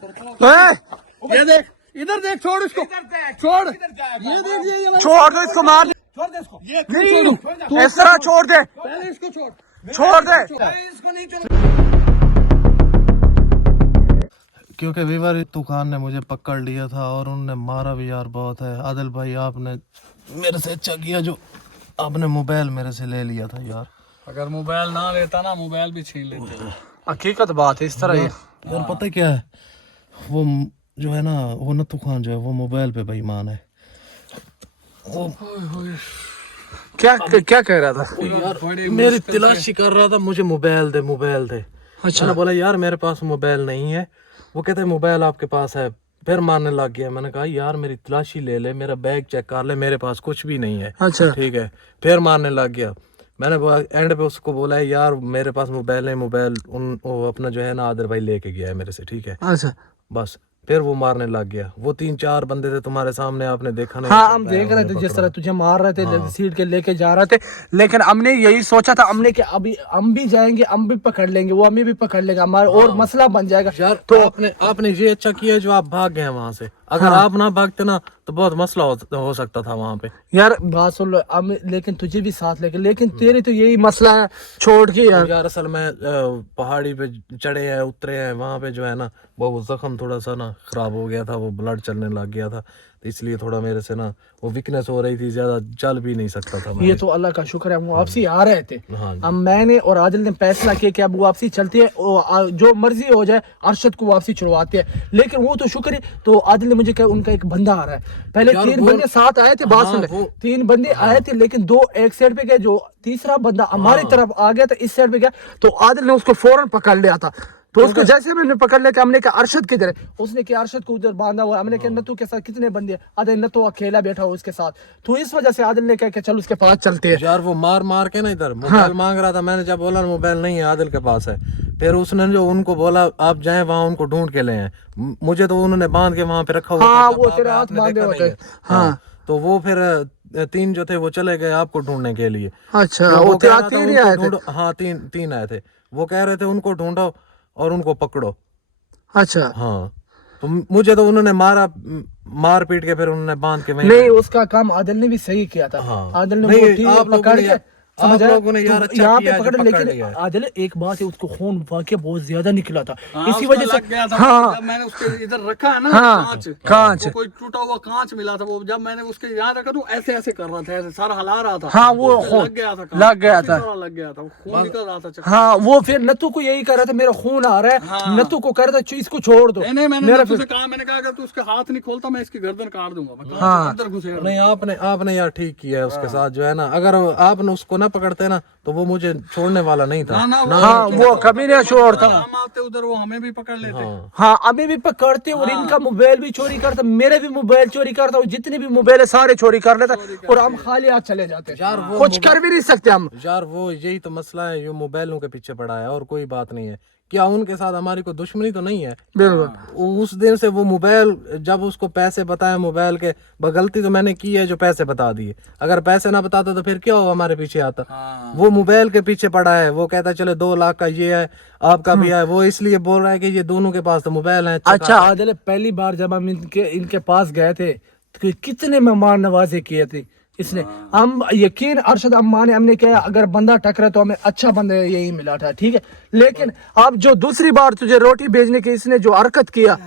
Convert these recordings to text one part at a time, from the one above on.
ये देख, इधर देख, छोड़ इसको, छोड़, ये देख, ये छोड़ दो इसको, मार दे, छोड़ दे इसको, नहीं इस तरह छोड़ दे, पहले इसको छोड़ छोड़ दे। इसको नहीं छोड़। क्योंकि वीवर तूफान ने मुझे पकड़ लिया था और उन्होंने मारा भी यार बहुत है। आदिल भाई आपने मेरे से अच्छा किया जो आपने मोबाइल मेरे से ले लिया था यार। अगर मोबाइल ना लेता ना, मोबाइल भी छीन लेते। हकीकत बात है इस तरह ही। यार पता क्या है, वो जो है ना, वो नत्थू खान जो है वो मोबाइल पे बेईमान है। वो क्या क्या कह रहा था? यार मेरी तलाशी कर रहा था, मुझे मोबाइल दे, मोबाइल दे। अच्छा, मैंने बोला यार मेरे पास मोबाइल नहीं है। वो कहते मोबाइल आपके पास है, फिर मारने लग गया। मैंने कहा यार मेरी तलाशी ले ले, मेरा बैग चेक कर ले, मेरे पास कुछ भी नहीं है। अच्छा ठीक है, फिर मारने लग गया। मैंने एंड पे उसको बोला है यार मेरे पास मोबाइल है, मोबाइल वो अपना जो है ना आदिल भाई लेके गया है मेरे से। ठीक है, अच्छा, बस फिर वो मारने लग गया। वो 3-4 बंदे थे तुम्हारे सामने, आपने देखा नहीं? हाँ हम देख रहे थे जिस तरह तुझे मार रहे थे, सीट के लेके जा रहे थे। लेकिन हमने यही सोचा था, हमने कि अभी हम भी जाएंगे, हम भी पकड़ लेंगे, वो हमें भी पकड़ लेगा, हमारा और मसला बन जाएगा। यार तो आपने ये अच्छा किया जो आप भाग गए वहां से। अगर आप ना भागते ना तो बहुत मसला हो सकता था वहां पे। यार बात सुन लो, लेकिन तुझे भी साथ लेके, लेकिन तेरी तो यही मसला है, छोड़ के यार असल में पहाड़ी पे चढ़े हैं, उतरे हैं, वहां पे जो है ना वो जख्म थोड़ा सा ना खराब हो गया था, वो ब्लड चलने लग गया था, तो इसलिए थोड़ा मेरे से ना वो वीकनेस हो रही थी, ज्यादा चल भी नहीं सकता था मैं। ये तो अल्लाह का शुक्र है, वो वापसी आ रहे थे। हाँ जी। अब मैंने और आदिल ने फैसला किया कि अब वापसी चलती है, जो मर्जी हो जाए अरशद को वापसी छुड़वाते हैं। लेकिन वो तो शुक्र है, तो आदिल ने मुझे कहा उनका एक बंदा आ रहा है। पहले 3 बंदे साथ आए थे, बात सुन ले, 3 बंदे आए थे, लेकिन 2 एक साइड पे गए, जो तीसरा बंदा हमारी तरफ आ गया था, इस साइड पे गया, तो आदिल ने उसको फौरन पकड़ लिया था। तो उसको जैसे मैंने पकड़ लिया, हमने कहा अरशद किधर है, उसने कहा अरशद को उधर बांधा हुआ। हमने कहा नत्थू के साथ कितने बंदे? आधे नत्थू अकेला बैठा हुआ उसके साथ। तो इस वजह से आदिल ने कहा कि चल उसके पास चलते हैं। यार वो मार के ना इधर मोबाइल मांग रहा था, मैंने जब बोला मोबाइल नहीं है, आदिल के पास है, फिर उसने जो उनको बोला आप जाएं वहां उनको ढूंढ के ले आए। मुझे तो उन्होंने बांध के वहां पे रखा हुआ। हाँ वो तेरे हाथ बांधे होते। हाँ तो वो फिर 3 जो थे वो चले गए आपको ढूंढने के लिए। अच्छा, तो वो कह रहा था 3 उनको आए थे। ढूंढो। हाँ 3 आए थे। वो कह रहे थे उनको ढूंढो और उनको पकड़ो। अच्छा हाँ, तो मुझे तो उन्होंने मार पीट के फिर उन्होंने बांध के नहीं, उसका काम आदिल ने भी सही किया था। हाँ। आदिल ने नहीं, वो ठीक आप लोगों पकड़ ने के समझ आया? लोगों ने यार अच्छा यहाँ किया पे जो पकड़, पकड़ लेकिन लिया है। आदिल एक बात है, उसको खून वाकई बहुत ज्यादा निकला था, इसी उसको वजह से। लग गया था। हाँ जब मैंने उसके इधर रखा है ना, हाँ, कांच। वो कोई टूटा हुआ कांच मिला था, वो जब मैंने उसके यहाँ रखा तो ऐसे ऐसे कर रहा था, ऐसे सारा हला रहा था। हाँ वो लग गया था, लग गया था, लग गया था, खून निकल रहा था। हाँ वो फिर नत्थू को यही कर रहा था, मेरा खून आ रहा है। नत्थू को कर रहा था इसको छोड़ दो। नहीं मैंने नत्थू से कहा, मैंने कहा अगर तू उसके हाथ नहीं खोलता मैं इसकी गर्दन काट दूंगा। हाँ। अंदर घुसे नहीं आपने यार ठीक किया है उसके साथ जो है ना। अगर आपने उसको ना पकड़ते ना तो वो मुझे छोड़ने वाला नहीं था। हाँ वो कभी नहीं छोड़ता। हम आते उधर वो हमें भी पकड़ लेते। हाँ अभी भी पकड़ते, और इनका मोबाइल भी चोरी करता, मेरे भी मोबाइल चोरी करता, और जितने भी मोबाइल है सारे चोरी कर लेता, और हम खाली हाथ चले जाते यार वो कुछ कर भी नहीं सकते हम। यार वो यही तो मसला है, ये मोबाइलों के पीछे पड़ा है और कोई बात नहीं है। क्या उनके साथ हमारी कोई दुश्मनी तो नहीं है? बिल्कुल। उस दिन से वो मोबाइल जब उसको पैसे बताए मोबाइल के, गलती तो मैंने की है जो पैसे बता दिए। अगर पैसे ना बताता तो फिर क्या हो, हमारे पीछे आता। वो मोबाइल के पीछे पड़ा है, वो कहता चलो 2 लाख का ये है, आपका भी है। वो इसलिए बोल रहा है कि ये दोनों के पास तो मोबाइल है। अच्छा आदिल, पहली बार जब हम इनके पास गए थे तो कितने मेहमान नवाजे किए थे इसने। हम यकीन अरशद अम्मा ने, हमने कहा अगर बंदा टकरा तो हमें अच्छा बंदा यही मिला था, ठीक है। लेकिन अब जो दूसरी बार तुझे रोटी भेजने की इसने जो हरकत किया,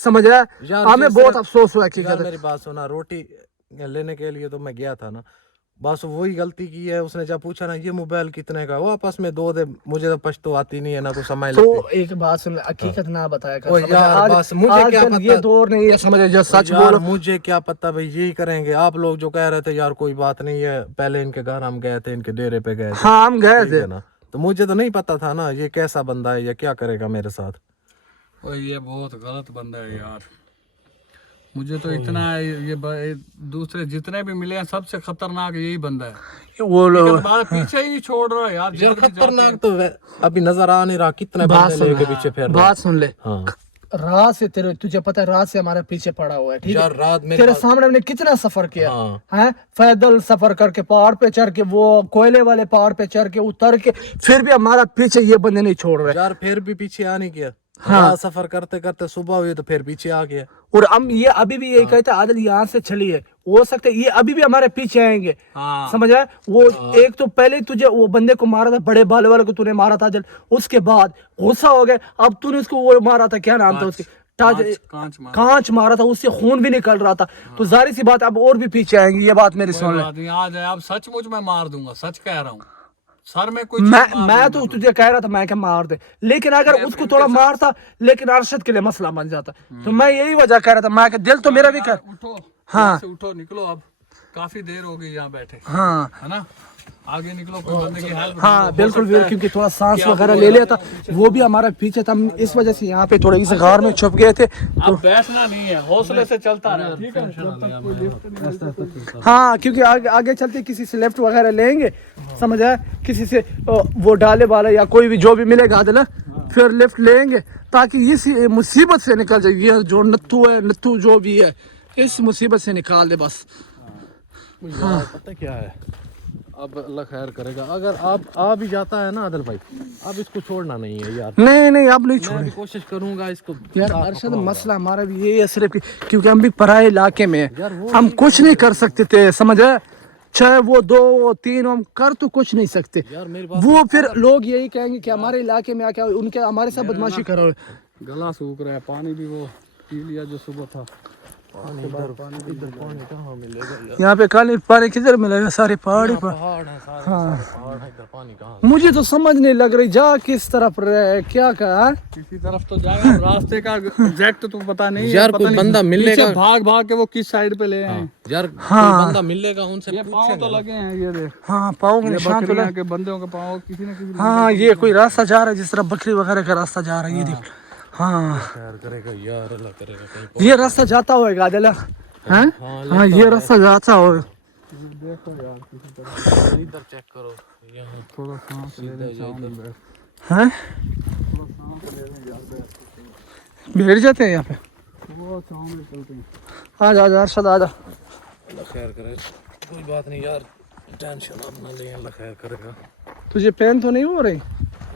समझ रहा है, हमें बहुत अफसोस हुआ। मेरी बात सुना, रोटी लेने के लिए तो मैं गया था ना, बस वही गलती की है। उसने जब पूछा ना ये मोबाइल कितने का, वो आपस में दो दे, मुझे तो पछतो आती नहीं है ना कुछ समझ तो एक बात सुन, हकीकत ना बताया कर। यार बस मुझे क्या पता, ये दौर नहीं है, समझ जो सच बोलो। मुझे क्या पता भाई यही करेंगे। आप लोग जो कह रहे थे यार कोई बात नहीं है, पहले इनके घर हम गए थे, इनके डेरे पे गए थे। हाँ हम गए थे ना, तो मुझे तो नहीं पता था ना ये कैसा बंदा है या क्या करेगा मेरे साथ। ये बहुत गलत बंदा है यार। मुझे तो इतना ये दूसरे जितने भी मिले हैं सबसे खतरनाक यही बंदा है। वो लोग पीछे ही छोड़ रहा है यार। खतरनाक तो अभी नजर आ नहीं रहा, कितने बंदे लेके पीछे फिर। बात सुन ले, हाँ रात से तुझे पता है, रात से हमारे पीछे पड़ा हुआ है, ठीक है। रात में तेरे सामने हमने कितना सफर किया हाँ। है, पैदल सफर करके, पहाड़ पे चढ़ के, वो कोयले वाले पहाड़ पे चढ़ के, उतर के, फिर भी हमारा पीछे ये बंदे नहीं छोड़ रहे यार। फिर भी पीछे आ नहीं किया। हाँ सफर करते करते सुबह हुई तो फिर पीछे आ गया। और हम ये अभी भी यही कहते हैं आदिल यहाँ से चलिए, हो सकता है ये अभी भी हमारे पीछे आएंगे। हाँ। समझ आया? वो एक तो पहले तुझे वो बंदे को मारा था, बड़े बाल वाले को तूने मारा था आदिल, उसके बाद गुस्सा हो गए, अब तूने उसको वो मारा था, क्या नाम था उसके, कांच मारा था, उससे खून भी निकल रहा था। तो जाहिर सी बात अब और भी पीछे आएंगे, ये बात मेरी सुन ले। आ जाए अब सचमुच मैं मार दूंगा, सच कह रहा हूँ। सर में कोई मैं तो तुझे कह रहा था मैं क्या मार दे, लेकिन अगर उसको थोड़ा मारता, लेकिन अरशद के लिए मसला बन जाता। तो मैं यही वजह कह रहा था, मैं दिल तो मेरा भी कर। उठो, हाँ उठो, निकलो, अब काफी देर हो गई यहाँ बैठे, हाँ है ना, आगे निकलो, कोई बंदे की हेल्प। हाँ बिल्कुल वीर, क्योंकि थोड़ा सांस वगैरह ले लिया था, वो भी हमारा पीछे था, हम इस वजह से यहाँ पे थोड़ा इस गार में छुप गए थे। अब बैठना नहीं है, हौसले से चलता रहे, ठीक है, जब तक कोई लिफ्ट नहीं मिलती। हाँ क्योंकि आगे चलते किसी से लेफ्ट वगैरह लेंगे, समझ आया, किसी से वो डाले वाला या कोई भी जो भी मिलेगा आदिल, फिर लिफ्ट लेंगे ताकि इस मुसीबत से निकल जाए। ये जो नत्थू है, नत्थू जो भी है, इस मुसीबत से निकाल दे बस। हाँ पता क्या है, अब अल्लाह खैर करेगा। अगर आप आ भी जाता है ना आदिल भाई, अब इसको छोड़ना नहीं है यार। नहीं अब नहीं मैं छोड़े भी कोशिश करूंगा इसको यार। अरशद मसला हमारा भी यही है सिर्फ क्योंकि हम भी पराए इलाके में हैं, हम कुछ नहीं कर सकते थे, समझ है, चाहे वो 2 3 हम कर तो कुछ नहीं सकते यार। मेरी बात वो फिर लोग यही कहेंगे कि हमारे इलाके में आके उनके हमारे साथ बदमाशी करो। गला सूख रहा है, पानी भी वो पी लिया जो सुबह था। इधर पानी कहाँ मिलेगा यार? यहाँ पे काली पानी किधर मिलेगा, सारे पहाड़ी पर। पहाड़ है सारे, हाँ पहाड़ है, इधर पानी कहाँ? मुझे तो समझ नहीं लग रही जा किस तरफ रहे, क्या कहा, किसी तरफ तो जाएगा, रास्ते का एग्जैक्ट तो पता नहीं है, यार पता कोई नहीं बंदा मिलेगा, पीछे भाग के वो किस साइड पे ले आए। यार कोई बंदा मिलेगा उनसे ये पाँव तो लगे हैं, ये देख, हाँ पाओ के निशान तो बकरियां के बंदों के पाँव किसी न किसी। हाँ ये कोई रास्ता जा रहा है जिस तरह बकरी वगैरह का रास्ता जा रहा है, ये देख। हाँ खैर करेगा यार, अल्लाह करेगा कहीं। ये रास्ता जाता होगा आदिल, हाँ हाँ ये रास्ता जाता होगा। देखो यार किसी तरह इधर चेक करो, यहाँ थोड़ा सांस ले ले, हैं बैठ जाते हैं यहाँ पे, वो छाँव में चलते हैं। आ जा अरशद आ जा। अल्लाह खैर करे, कोई बात नहीं यार, टेंशन आप ना लें, अल्लाह खैर करेगा। तुझे पेन तो नहीं हो रही?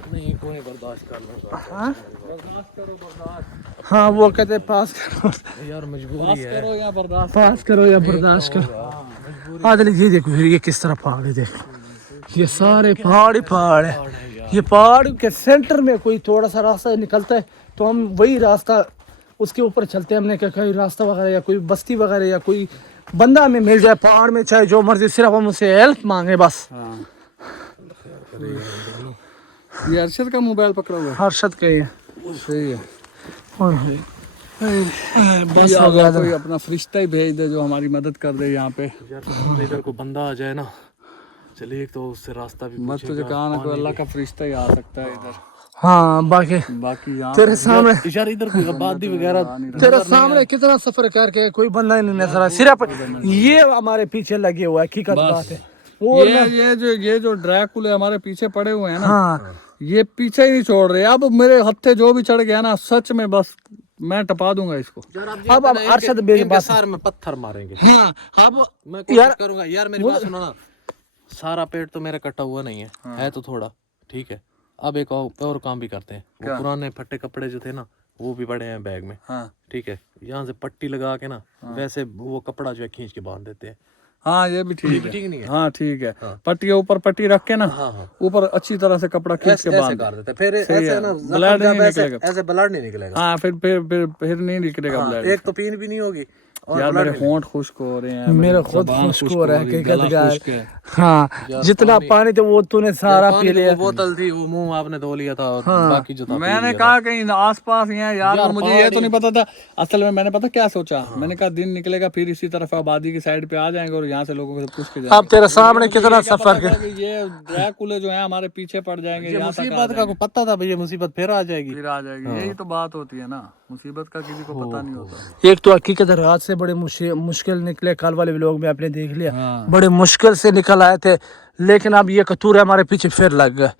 नहीं कोई बर्दाश्त कर लूँगा। हाँ बर्दाश्त करो, बर्दाश्त हाँ वो कहते हैं पास करो, यार मजबूरी है, करो या बर्दाश्त पास करो या बर्दाश्त करो। आदिल ये देखो फिर ये किस तरह पहाड़ है, देख ये सारे पहाड़ ही पहाड़ है। ये पहाड़ के सेंटर में कोई थोड़ा सा रास्ता निकलता है तो हम वही रास्ता उसके ऊपर चलते हैं। हमने कहा कहीं रास्ता वगैरह या कोई बस्ती वगैरह या कोई बंदा हमें मिल जाए पहाड़ में, चाहे जो मर्जी, सिर्फ हम उससे हेल्प मांगे बस। ये अरशद का मोबाइल पकड़ा हुआ है, अरशद का ही है। सही है। बस या हो गया कोई अपना फरिश्ता ही भेज दे जो हमारी मदद कर दे यहाँ पे। यार इधर को बंदा आ जाए ना, चलिए एक तो उससे रास्ता भी मत तुझे कहा ना, कोई अल्लाह का फरिश्ता ही आ सकता है इधर। हाँ बाकी बाकी तेरे सामने यार इधर कोई आबादी वगैरह तेरे सामने कितना सफर करके कोई बंदा ही नहीं नजर आया, सिर्फ ये हमारे पीछे लगे हुआ है, हकीकत बात है। वो ये जो ड्रैकुले हमारे पीछे पड़े हुए हैं ना, हाँ ये पीछे ही नहीं छोड़ रहे। अब मेरे हत्थे जो भी चढ़ गया ना, सच में बस मैं टपा दूंगा इसको। अब अरशद बेग सर में पत्थर मारेंगे। हाँ अब मैं कोशिश करूंगा यार, मेरी बात सुनो ना, सारा पेट तो मेरा कटा हुआ नहीं है तो थोड़ा ठीक है। अब एक और काम भी करते हैं, वो पुराने फटे कपड़े जो थे ना वो भी पड़े हैं बैग में, ठीक है, यहाँ से पट्टी लगा के ना वैसे वो कपड़ा जो है खींच के बांध देते हैं। हाँ ये भी ठीक है, ठीक नहीं है? हाँ ठीक है। पट्टी के ऊपर पट्टी रख के ना, ऊपर अच्छी तरह से कपड़ा खींच के बांध कर देते हैं, फिर ऐसे ना ब्लड नहीं निकलेगा। ऐसे ब्लड नहीं निकलेगा। हाँ फिर नहीं निकलेगा ब्लड। एक तो पीन भी नहीं होगी और यार मेरे होंठ खुश्क हो रहे हैं, मेरा खुद खुश्क हो रहा है हकीकत गाय। हाँ जितना पानी था वो तूने सारा पी लिया। बोतल थी वो मुंह आपने धो लिया था और बाकी जो था मैंने कहा कहीं आसपास ही है यार, मुझे ये तो नहीं पता था। असल में मैंने पता क्या सोचा, मैंने कहा दिन निकलेगा फिर इसी तरफ आबादी की साइड पे आ जाएंगे और यहाँ से लोगों से पूछ के जाएंगे। अब तेरे सामने कितना सफर है, ये ड्रैकुले जो है हमारे पीछे पड़ जाएंगे। मुसीबत का पता था भैया, मुसीबत फिर आ जाएगी। यही तो बात होती है ना, मुसीबत का किसी को पता नहीं होता। एक तो हकीकत रात से बड़े मुश्किल निकले, कल वाले व्लॉग में आपने देख लिया, बड़े मुश्किल से निकल आए थे, लेकिन अब ये कतूरे हमारे पीछे फिर लग गए।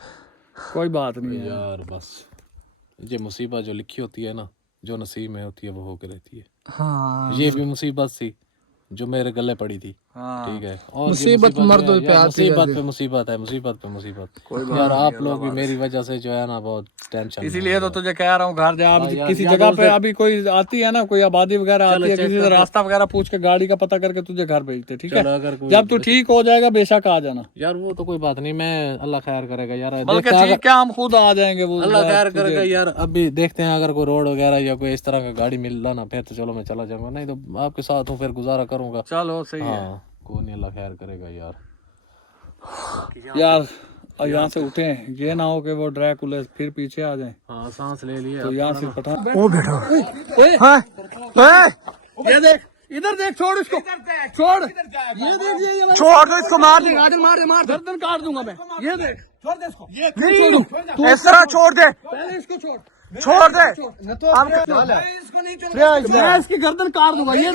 कोई बात नहीं है यार, बस ये मुसीबत जो लिखी होती है ना, जो नसीब में होती है वो होकर रहती है। हाँ ये भी मुसीबत थी जो मेरे गले पड़ी थी, हाँ ठीक है। और मुसीबत मर्दों पे आती है। मुसीबत पे मुसीबत है, मुसीबत पे मुसीबत। यार आप लोग की मेरी वजह से जो है ना बहुत टेंशन। इसीलिए तो तुझे कह रहा हूँ घर जा, अब किसी जगह पे अभी कोई आती है ना, कोई आबादी वगैरह आती है, किसी से रास्ता वगैरह पूछ के गाड़ी का पता करके तुझे घर भेजते, ठीक है? अगर कोई जब तू ठीक हो जाएगा बेशक आ जाना। यार वो तो कोई बात नहीं, मैं अल्लाह खैर करेगा यार, बल्कि ठीक क्या, हम खुद आ जाएंगे, वो अल्लाह खैर करेगा यार। अभी देखते हैं अगर कोई रोड वगैरह या कोई इस तरह का गाड़ी मिल रहा ना, फिर तो चलो मैं चला जाऊंगा, नहीं तो आपके साथ हूँ, फिर गुजारा करूंगा। चलो सही है हाँ कोई नहीं, अल्लाह खैर करेगा यार। यार। और यहाँ से उठे, ये ना हो कि वो ड्रैकुला फिर पीछे आ जाए। हाँ सांस ले लिए तो यहाँ से पठान वो बैठो। ये देख, इधर देख, छोड़ इसको, छोड़, ये देख, ये छोड़ दो इसको, मार दे, मार गर्दन काट दूंगा मैं, ये देख, छोड़ दे इसको, ये नहीं इस तरह छोड़ दे, पहले इसको छोड़ छोड़ दे। मैं इसकी गर्दन काट दूंगा, ये